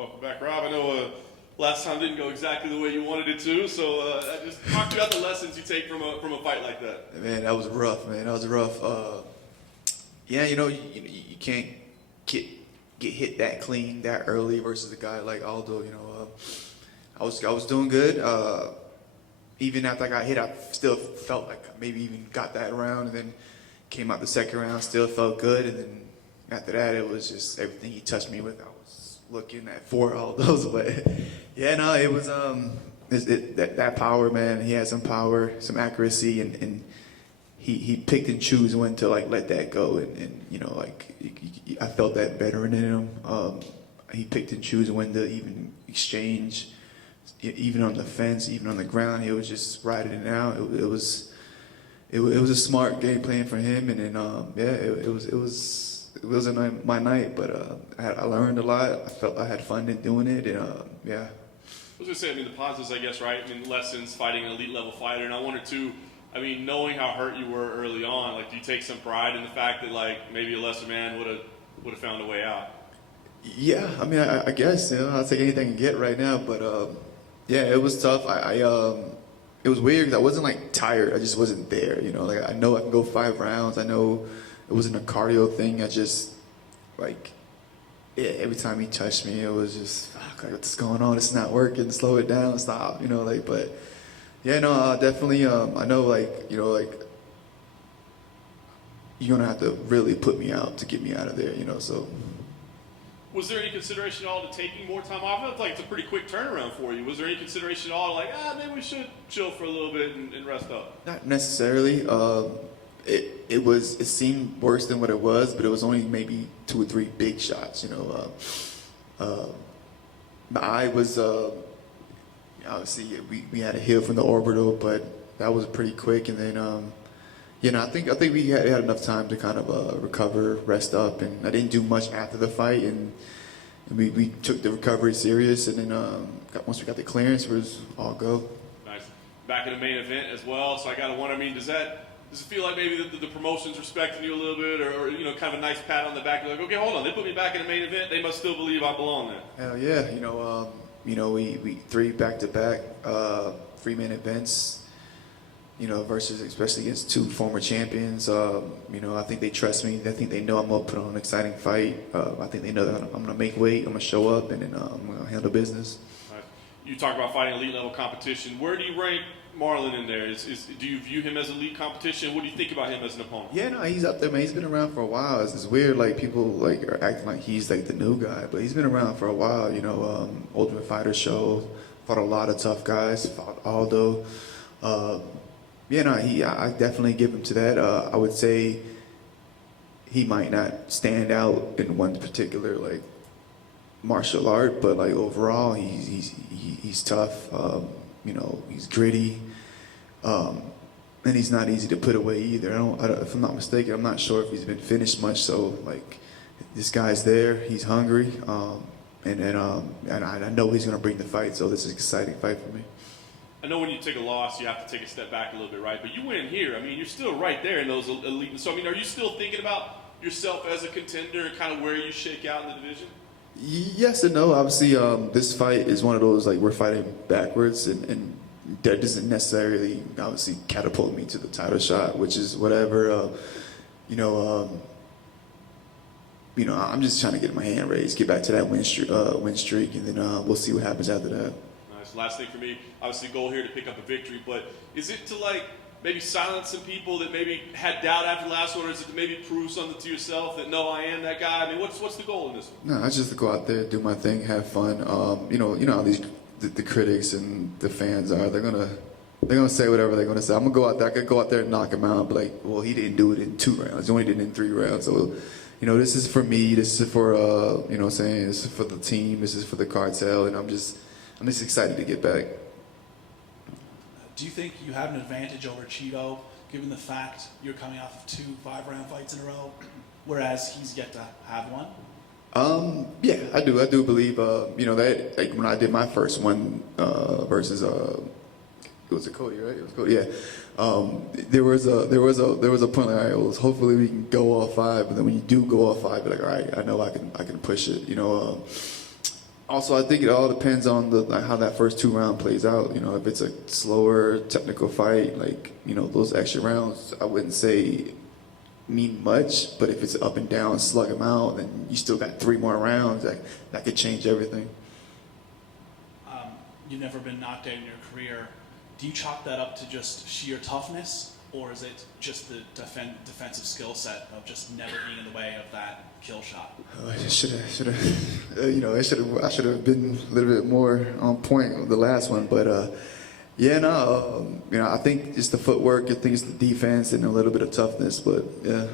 Welcome back, Rob. I know last time didn't go exactly the way you wanted it to, so just talk about the lessons you take from a fight like that. Man, that was rough, man. That was rough. Yeah, you can't get hit that clean that early versus a guy like Aldo. I was doing good. Even after I got hit, I still felt like I maybe even got that round, and then came out the second round, still felt good, and then after that, it was just everything he touched me with. I was looking at 4 Aldos, but yeah, no, it was that power, man. He had some power, some accuracy, and he picked and chose when to like let that go, and I felt that veteran in him. He picked and chose when to even exchange, even on the fence, even on the ground. He was just riding it out. It was a smart game plan for him, and then it wasn't my night, but I learned a lot. I felt I had fun in doing it, and yeah. I was gonna say, the positives, I guess, right? Lessons fighting an elite level fighter, and I wanted to. Knowing how hurt you were early on, do you take some pride in the fact that maybe a lesser man would have found a way out? Yeah, I guess I'll take anything I can get right now, but yeah, it was tough. It was weird because I wasn't tired. I just wasn't there. I know I can go 5 rounds. I know it wasn't a cardio thing. I just every time he touched me, it was just what's going on? It's not working. Slow it down. Stop. But. Yeah, no, definitely. I know, you're gonna have to really put me out to get me out of there, So. Was there any consideration at all to taking more time off? I feel like it's a pretty quick turnaround for you. Was there any consideration at all, maybe we should chill for a little bit and rest up? Not necessarily. It seemed worse than what it was, but it was only maybe 2 or 3 big shots. My eye was. Obviously, we had a heal from the orbital, but that was pretty quick. And then, I think we had enough time to kind of recover, rest up, and I didn't do much after the fight. And we took the recovery serious. And then once we got the clearance, it was all go. Nice. Back in the main event as well. So I got to wonder. Does it feel like maybe the promotion's respecting you a little bit, or kind of a nice pat on the back? You're like, okay, hold on, they put me back in the main event. They must still believe I belong there. Hell yeah, we 3 back-to-back 3-man events, versus especially against 2 former champions. I think they trust me. I think they know I'm going to put on an exciting fight. I think they know that I'm going to make weight, I'm going to show up, and then I'm going to handle business. Right. You talk about fighting elite level competition. Where do you rank Marlon in there? Do you view him as elite competition? What do you think about him as an opponent? Yeah, no, he's up there, man. He's been around for a while. It's weird, people are acting like he's the new guy, but he's been around for a while. Ultimate Fighter show, fought a lot of tough guys, fought Aldo. I definitely give him to that. I would say he might not stand out in one particular martial art, but overall he's tough. He's gritty, and he's not easy to put away either. If I'm not mistaken, I'm not sure if he's been finished much. So this guy's there, he's hungry, and I know he's gonna bring the fight. So this is an exciting fight for me. I know when you take a loss, you have to take a step back a little bit, right? But you win here. You're still right there in those elite. So are you still thinking about yourself as a contender and kind of where you shake out in the division? Yes and no. Obviously, this fight is one of those we're fighting backwards, and that doesn't necessarily obviously catapult me to the title shot, which is whatever. I'm just trying to get my hand raised, get back to that win streak, and then we'll see what happens after that. Nice. Last thing for me, obviously, goal here to pick up a victory, but is it to maybe silence some people that maybe had doubt after the last one, or is it to maybe prove something to yourself that, no, I am that guy? What's the goal in this one? No, it's just to go out there, do my thing, have fun. You know how the critics and the fans are. They're gonna say whatever they're gonna say. I'm gonna go out there. I could go out there and knock him out, but well, he didn't do it in 2 rounds. He only did it in 3 rounds. So, this is for me. This is for this is for the team. This is for the cartel, and I'm just excited to get back. Do you think you have an advantage over Chito, given the fact you're coming off of 2 5-round fights in a row, whereas he's yet to have one? Yeah, I do. I do believe, that when I did my first one versus it was a Cody, right? It was Cody. Yeah. There was a point it was hopefully we can go all 5, but then when you do go all 5, you're like, all right, I know I can push it. Also, I think it all depends on how that first 2 round plays out. You know, if it's a slower technical fight, like, you know, those extra rounds, I wouldn't say mean much. But if it's up and down, slug them out, then you still got 3 more rounds. That could change everything. You've never been knocked out in your career. Do you chalk that up to just sheer toughness, or is it just the defensive skill set of just never being in the way of that kill shot? I should have, you know, I should have been a little bit more on point with the last one. But yeah, no, you know, I think it's the footwork. I think it's the defense and a little bit of toughness. But yeah.